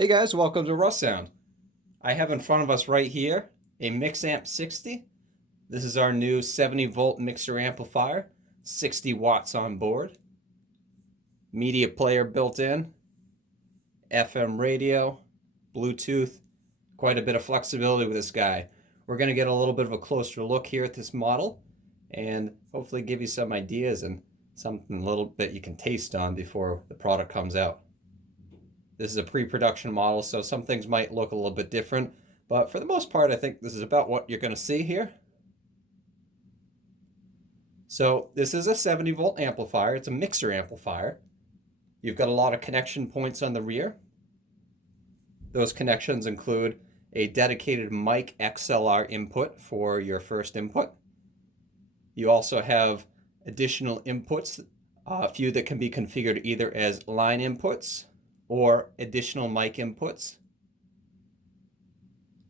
Hey guys, welcome to Russound. I have in front of us right here a MIXAMP-60. This is our new 70 volt mixer amplifier, 60 watts on board, media player built in, FM radio, Bluetooth, quite a bit of flexibility with this guy. We're going to get a little bit of a closer look here at this model and hopefully give you some ideas and something a little bit you can taste on before the product comes out. This is a pre-production model, so some things might look a little bit different, but for the most part, I think this is about what you're going to see here. So this is a 70 volt amplifier. It's a mixer amplifier. You've got a lot of connection points on the rear. Those connections include a dedicated mic XLR input for your first input. You also have additional inputs, a few that can be configured either as line inputs or additional mic inputs.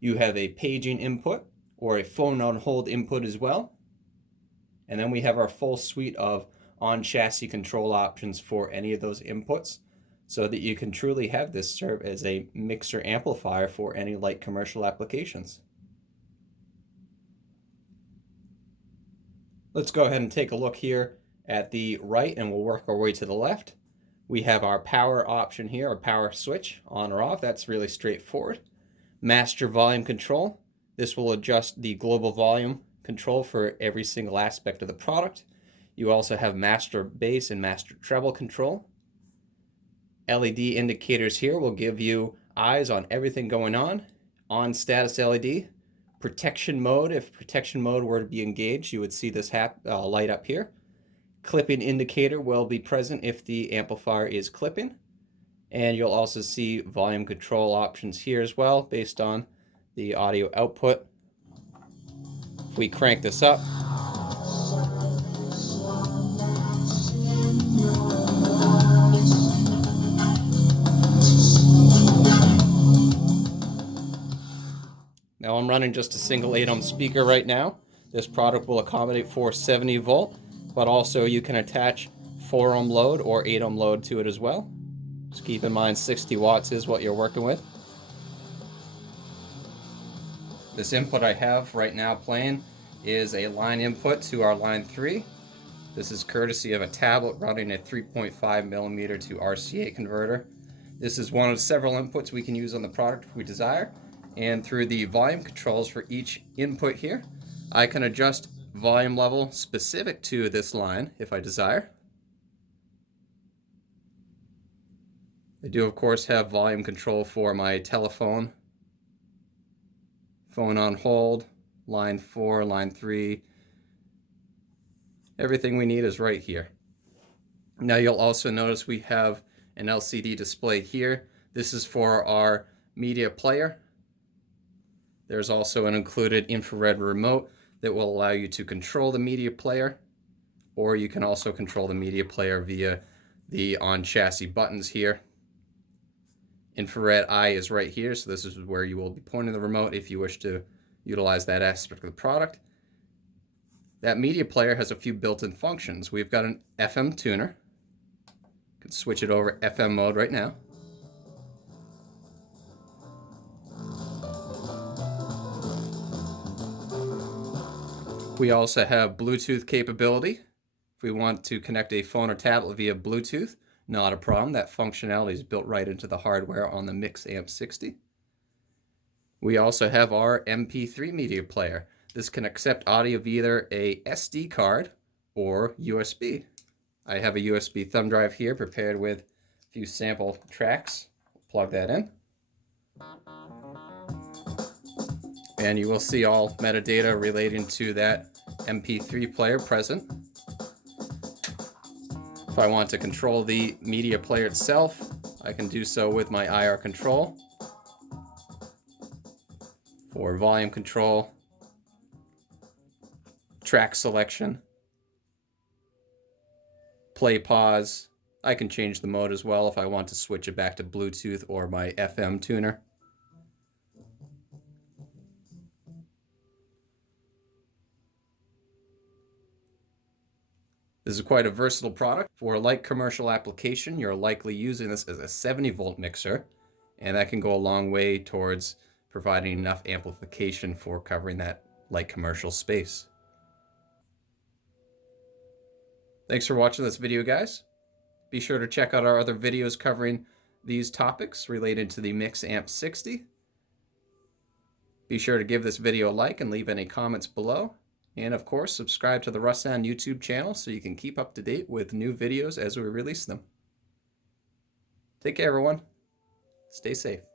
You have a paging input or a phone on hold input as well. And then we have our full suite of on-chassis control options for any of those inputs so that you can truly have this serve as a mixer amplifier for any light commercial applications. Let's go ahead and take a look here at the right and we'll work our way to the left. We have our power option here, our power switch, on or off. That's really straightforward. Master volume control. This will adjust the global volume control for every single aspect of the product. You also have master bass and master treble control. LED indicators here will give you eyes on everything going on. On status LED. Protection mode. If protection mode were to be engaged, you would see this light up here. Clipping indicator will be present if the amplifier is clipping. And you'll also see volume control options here as well based on the audio output. If we crank this up, now I'm running just a single 8-ohm speaker right now. This product will accommodate for 70 volt, but also you can attach 4-ohm load or 8-ohm load to it as well. Just keep in mind 60 watts is what you're working with. This input I have right now playing is a line input to our line 3. This is courtesy of a tablet running a 3.5mm to RCA converter. This is one of several inputs we can use on the product if we desire. And through the volume controls for each input here, I can adjust volume level specific to this line if I desire. I do of course have volume control for my telephone, phone on hold, line 4, line 3. Everything we need is right here. Now you'll also notice we have an LCD display here. This is for our media player. There's also an included infrared remote that will allow you to control the media player, or you can also control the media player via the on-chassis buttons here. Infrared eye is right here, so this is where you will be pointing the remote if you wish to utilize that aspect of the product. That media player has a few built-in functions. We've got an FM tuner. You can switch it over FM mode right now. We also have Bluetooth capability. If we want to connect a phone or tablet via Bluetooth, not a problem. That functionality is built right into the hardware on the MIXAMP-60. We also have our Mp3 Media Player. This can accept audio via either a SD card or USB. I have a USB thumb drive here prepared with a few sample tracks. Plug that in. And you will see all metadata relating to that MP3 player present. If I want to control the media player itself, I can do so with my IR control. For volume control, track selection, play pause. I can change the mode as well if I want to switch it back to Bluetooth or my FM tuner. This is quite a versatile product. For a light commercial application, you're likely using this as a 70 volt mixer, and that can go a long way towards providing enough amplification for covering that light commercial space. Thanks for watching this video, guys. Be sure to check out our other videos covering these topics related to the MIXAMP-60. Be sure to give this video a like and leave any comments below. And of course, subscribe to the Russound YouTube channel so you can keep up to date with new videos as we release them. Take care, everyone. Stay safe.